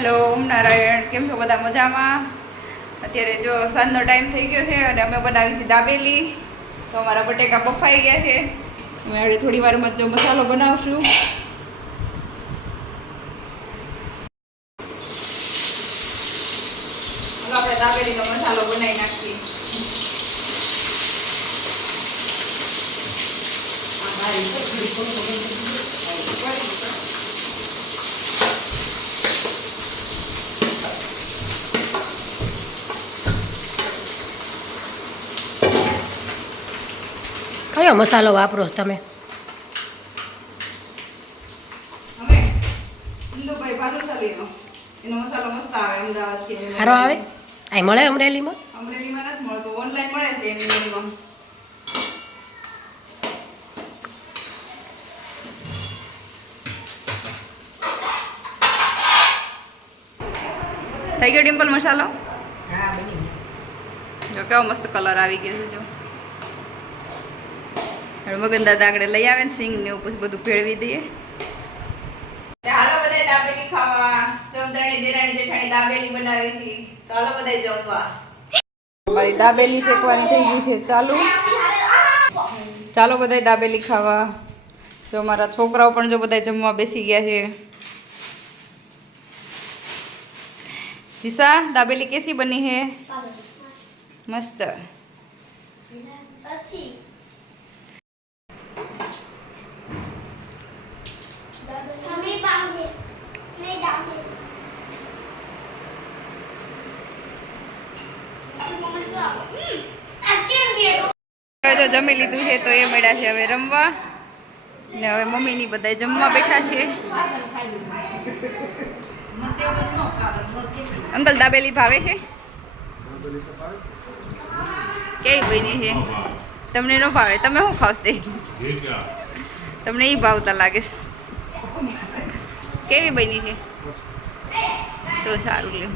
Hello ઓમ નારાયણ, કેમ છો બધા? મજામાં? અત્યારે જો સાંજનો ટાઈમ થઈ ગયો છે અને અમે બનાવી છે દાબેલી. તો અમારા બટેકા બફાઈ ગયા છે. અમે હવે થોડી વારમાં જો મસાલો બનાવશું. આપણે દાબેલીનો મસાલો બનાવી નાખીએ. કયો મસાલો વાપરો છો તમે? અમે ઇન્દુભાઈ ભાનુશાલીનો એનો મસાલો મસ્ત આવે અમદાવાદથી. સારો આવે? અહીં મળે અમરેલીમાં? અમરેલીમાં નથી મળતો, ઓનલાઈન મળે છે એમની. થઈ ગયો ડિમ્પલ મસાલો? હા, બની જો કેવો મસ્ત કલર આવી ગયો છે. જો હવે મગન દાદા આગળ લઈ આવે ને સિંગ ને એવું પછી બધું ભેળવી દઈએ. હાલો બધા દાબેલી ખાવા. જમદાણી દેરાણી જેઠાણી દાબેલી બનાવી છે, તો હાલો બધા જમવા. મારી દાબેલી શેકવાની થઈ ગઈ છે ચાલુ. ચાલો બધા દાબેલી ખાવા. જો મારા છોકરાઓ પણ જો બધા જમવા બેસી ગયા છે. જીસા दाबेली कैसी बनी है? मस्त. જો જમી લીધું છે તો એ મેળા છે હવે રમવા ને હવે મમ્મીની બધા જમવા બેઠા છે. અંકલ દાબેલી ભાવે છે? કેવી બની છે? તમને ન ભાવે? તમે શું ખાવ તે? તમને એ ભાવતા લાગે છે. કેવી બની છે? તો સારું લ્યો.